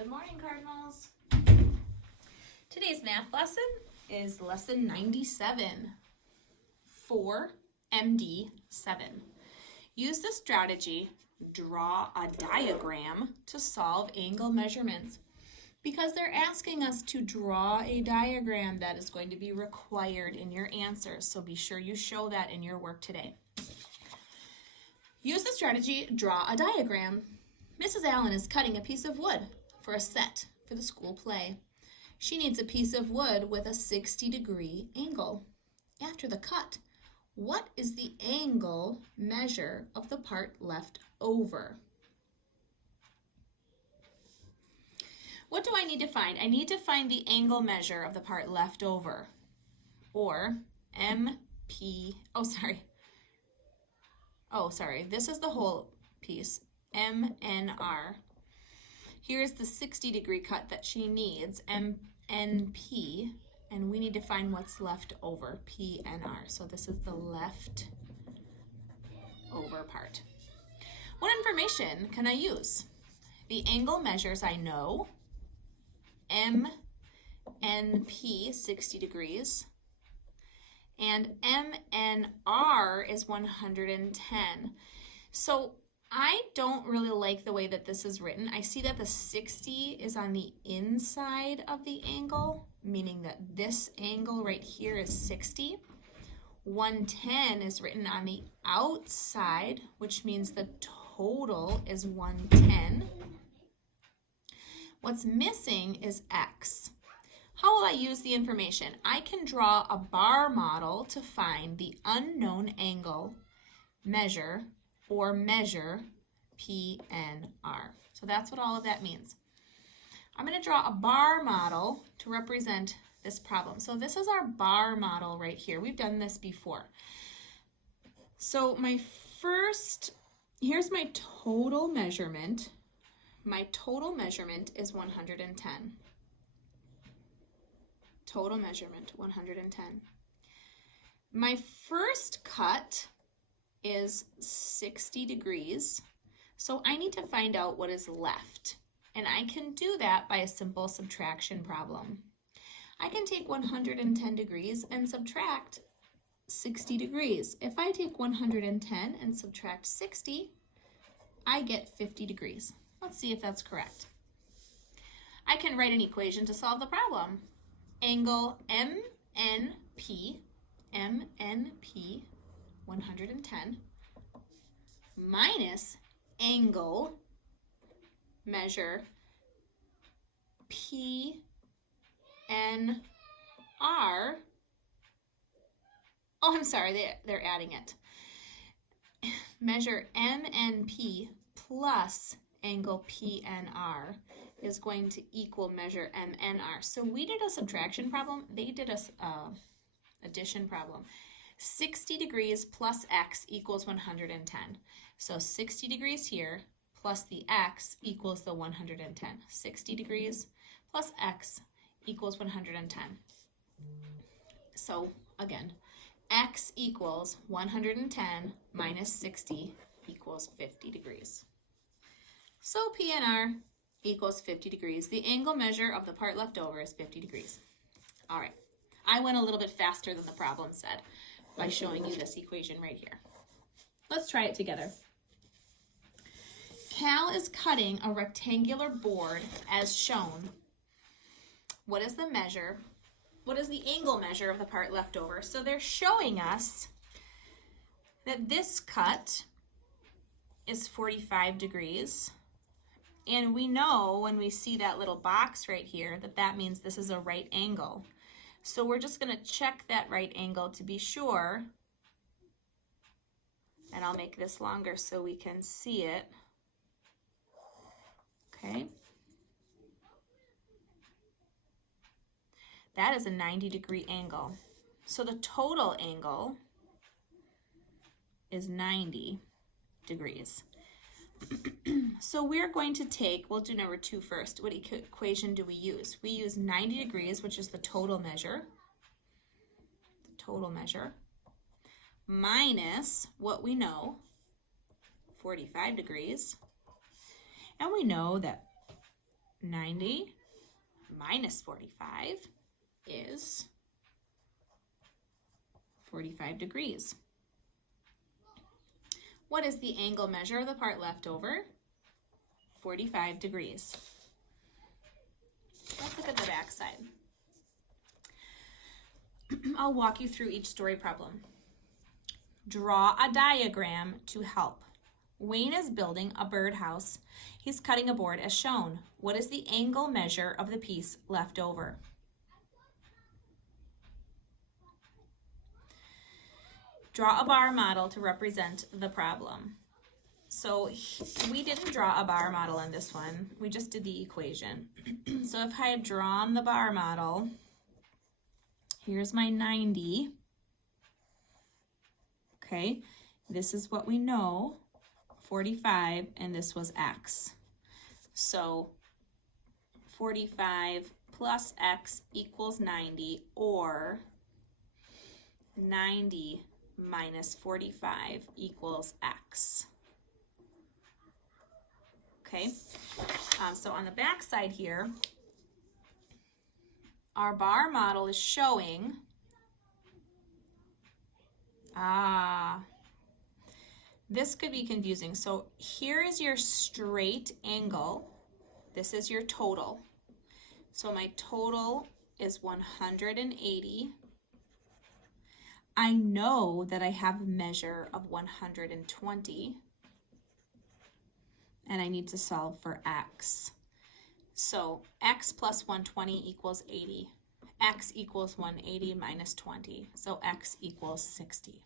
Good morning, Cardinals. Today's math lesson is lesson 97, 4.MD.7. Use the strategy, draw a diagram to solve angle measurements, because they're asking us to draw a diagram that is going to be required in your answers. So be sure you show that in your work today. Use the strategy, draw a diagram. Mrs. Allen is cutting a piece of wood for a set for the school play. She needs a piece of wood with a 60-degree angle. After the cut, what is the angle measure of the part left over? What do I need to find? I need to find the angle measure of the part left over, or this is the whole piece, MNR. Here's the 60-degree cut that she needs, MNP, and we need to find what's left over, PNR. So this is the left over part. What information can I use? The angle measures I know, MNP, 60 degrees, and MNR is 110. So I don't really like the way that this is written. I see that the 60 is on the inside of the angle, meaning that this angle right here is 60. 110 is written on the outside, which means the total is 110. What's missing is X. How will I use the information? I can draw a bar model to find the unknown angle measure PNR. So that's what all of that means. I'm going to draw a bar model to represent this problem. So this is our bar model right here. We've done this before. So here's my total measurement. My total measurement is 110. Total measurement, 110. My first cut is 60 degrees, so I need to find out what is left. And I can do that by a simple subtraction problem. I can take 110 degrees and subtract 60 degrees. If I take 110 and subtract 60, I get 50 degrees. Let's see if that's correct. I can write an equation to solve the problem. Angle MNP, 110, minus angle measure PNR. Oh, I'm sorry, they're adding it. Measure MNP plus angle PNR is going to equal measure MNR. So we did a subtraction problem. They did a addition problem. 60 degrees plus X equals 110. So 60 degrees here plus the X equals the 110. 60 degrees plus X equals 110. So again, X equals 110 minus 60 equals 50 degrees. So PNR equals 50 degrees. The angle measure of the part left over is 50 degrees. All right, I went a little bit faster than the problem said by showing you this equation right here. Let's try it together. Cal is cutting a rectangular board as shown. What is the measure? What is the angle measure of the part left over? So they're showing us that this cut is 45 degrees. And we know when we see that little box right here that that means this is a right angle. So we're just going to check that right angle to be sure. And I'll make this longer so we can see it. Okay. That is a 90-degree angle. So the total angle is 90 degrees. So we're going to we'll do number 2 first. What equation do we use? We use 90 degrees, which is the total measure, minus what we know, 45 degrees. And we know that 90 minus 45 is 45 degrees. What is the angle measure of the part left over? 45 degrees. Let's look at the back side. I'll walk you through each story problem. Draw a diagram to help. Wayne is building a birdhouse. He's cutting a board as shown. What is the angle measure of the piece left over? Draw a bar model to represent the problem. So we didn't draw a bar model in this one. We just did the equation. So if I had drawn the bar model, here's my 90. Okay, this is what we know, 45, and this was x. So 45 plus x equals 90, or 90 minus 45 equals x. Okay, so on the back side here, our bar model is showing, this could be confusing. So here is your straight angle. This is your total. So my total is 180. I know that I have a measure of 120. And I need to solve for x. So x plus 120 equals 80. X equals 180 minus 20. So x equals 60.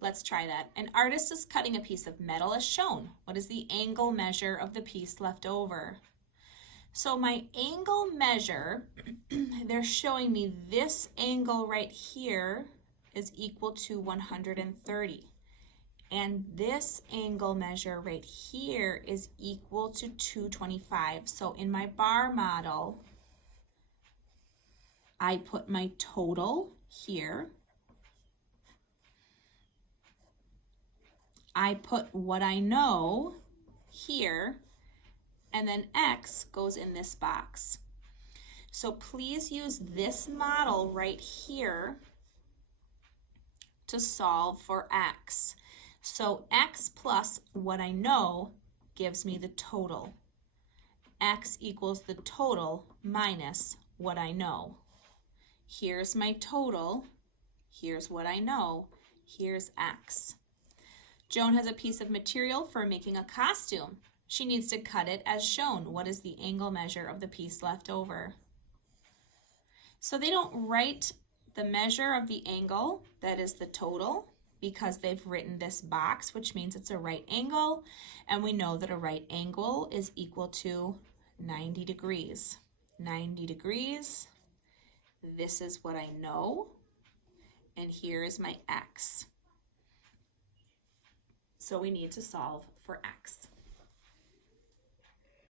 Let's try that. An artist is cutting a piece of metal as shown. What is the angle measure of the piece left over? So my angle measure, they're showing me this angle right here is equal to 130. And this angle measure right here is equal to 225. So in my bar model, I put my total here. I put what I know here, and then x goes in this box. So please use this model right here to solve for x. So x plus what I know gives me the total. X equals the total minus what I know. Here's my total. Here's what I know. Here's x. Joan has a piece of material for making a costume. She needs to cut it as shown. What is the angle measure of the piece left over? So they don't write the measure of the angle, that is the total, because they've written this box, which means it's a right angle, and we know that a right angle is equal to 90 degrees. 90 degrees, this is what I know, and here is my x. So we need to solve for x.